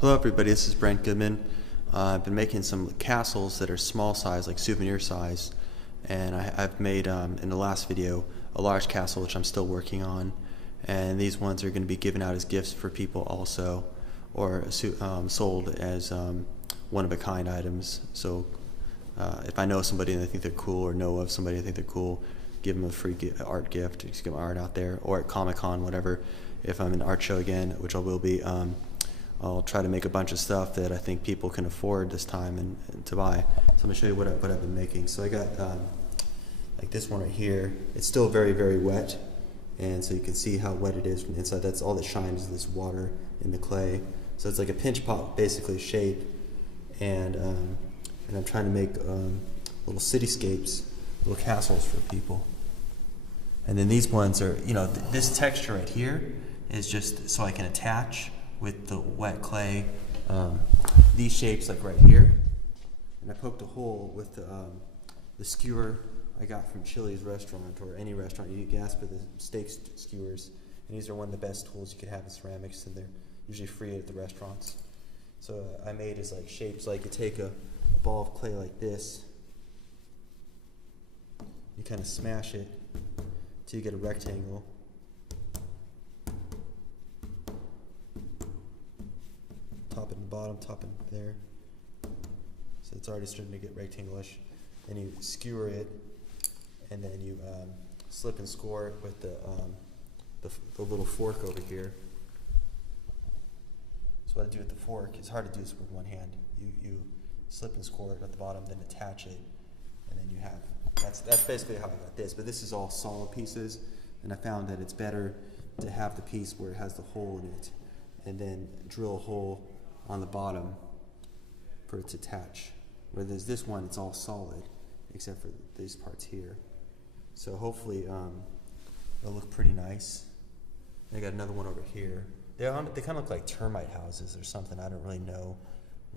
Hello everybody, this is Brent Goodman. I've been making some castles that are small size, like souvenir size, and I've made in the last video a large castle which I'm still working on, and these ones are going to be given out as gifts for people also, or sold as one-of-a-kind items. So if I know somebody and I think they're cool, or know of somebody I think they're cool, give them a free art gift, just give them art out there, or at Comic-Con, whatever. If I'm in an art show again, which I will be, I'll try to make a bunch of stuff that I think people can afford this time and to buy. So I'm going to show you what I've been making. So I got like this one right here. It's still very, very wet, and so you can see how wet it is from the inside. That's all that shines is this water in the clay. So it's like a pinch pot basically shape, and I'm trying to make little cityscapes, little castles for people. And then these ones are, you know, this texture right here is just so I can attach with the wet clay these shapes, like right here. And I poked a hole with the skewer I got from Chili's restaurant, or any restaurant. You get gas for the steak skewers, and these are one of the best tools you could have in ceramics, and they're usually free at the restaurants. So I made is like shapes, like you take a ball of clay like this, you kind of smash it till you get a rectangle. Top and bottom, top and there. So it's already starting to get rectangle-ish. Then you skewer it, and then you slip and score it with the little fork over here. So what I do with the fork, it's hard to do this with one hand. You slip and score it at the bottom, then attach it, and then you have, that's basically how I got this. But this is all solid pieces, and I found that it's better to have the piece where it has the hole in it, and then drill a hole on the bottom for it to attach. Whereas this one, it's all solid except for these parts here. So hopefully it'll look pretty nice. I got another one over here. They kind of look like termite houses or something. I don't really know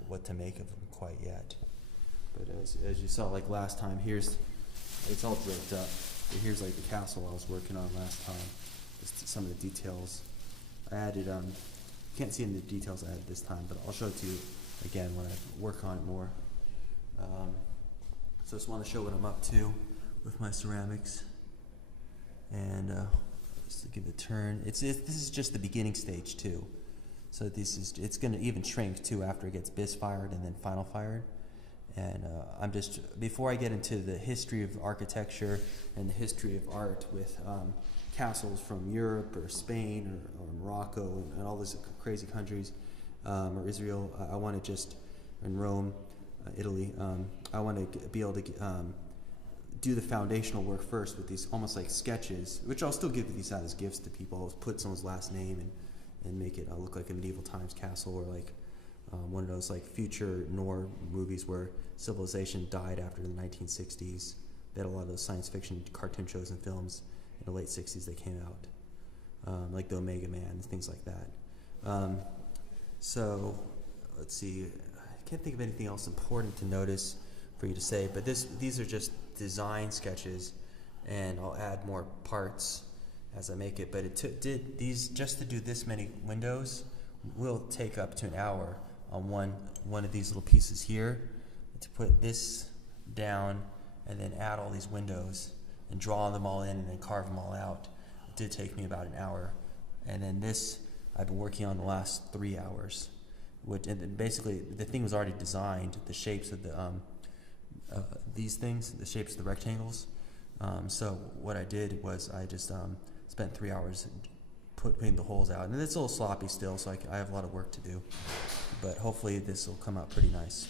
what to make of them quite yet. But as you saw, like last time, it's all draped up. But here's like the castle I was working on last time. Just some of the details. I added you can't see in the details I added this time, but I'll show it to you again when I work on it more. So I just want to show what I'm up to with my ceramics, and just to give it a turn. This is just the beginning stage too. So it's going to even shrink too after it gets bis fired and then final fired. And I'm just, before I get into the history of architecture and the history of art with castles from Europe or Spain or Morocco and all these crazy countries, or Israel, I want to just, in Rome, Italy, I want to be able to do the foundational work first with these almost like sketches, which I'll still give these out as gifts to people. I'll put someone's last name and make it look like a medieval times castle, or like one of those like future noir movies where civilization died after the 1960s. They had a lot of those science fiction cartoon shows and films in the late 60s that came out, like the Omega Man, things like that. So let's see, I can't think of anything else important to notice for you to say, but these are just design sketches, and I'll add more parts as I make it. But just to do this many windows will take up to an hour on one of these little pieces here, to put this down and then add all these windows and draw them all in and then carve them all out. It did take me about an hour. And then this I've been working on the last 3 hours. And then basically the thing was already designed, the shapes of these things, the shapes of the rectangles. So what I did was I just spent 3 hours putting the holes out. And it's a little sloppy still, so I have a lot of work to do. But hopefully this will come out pretty nice.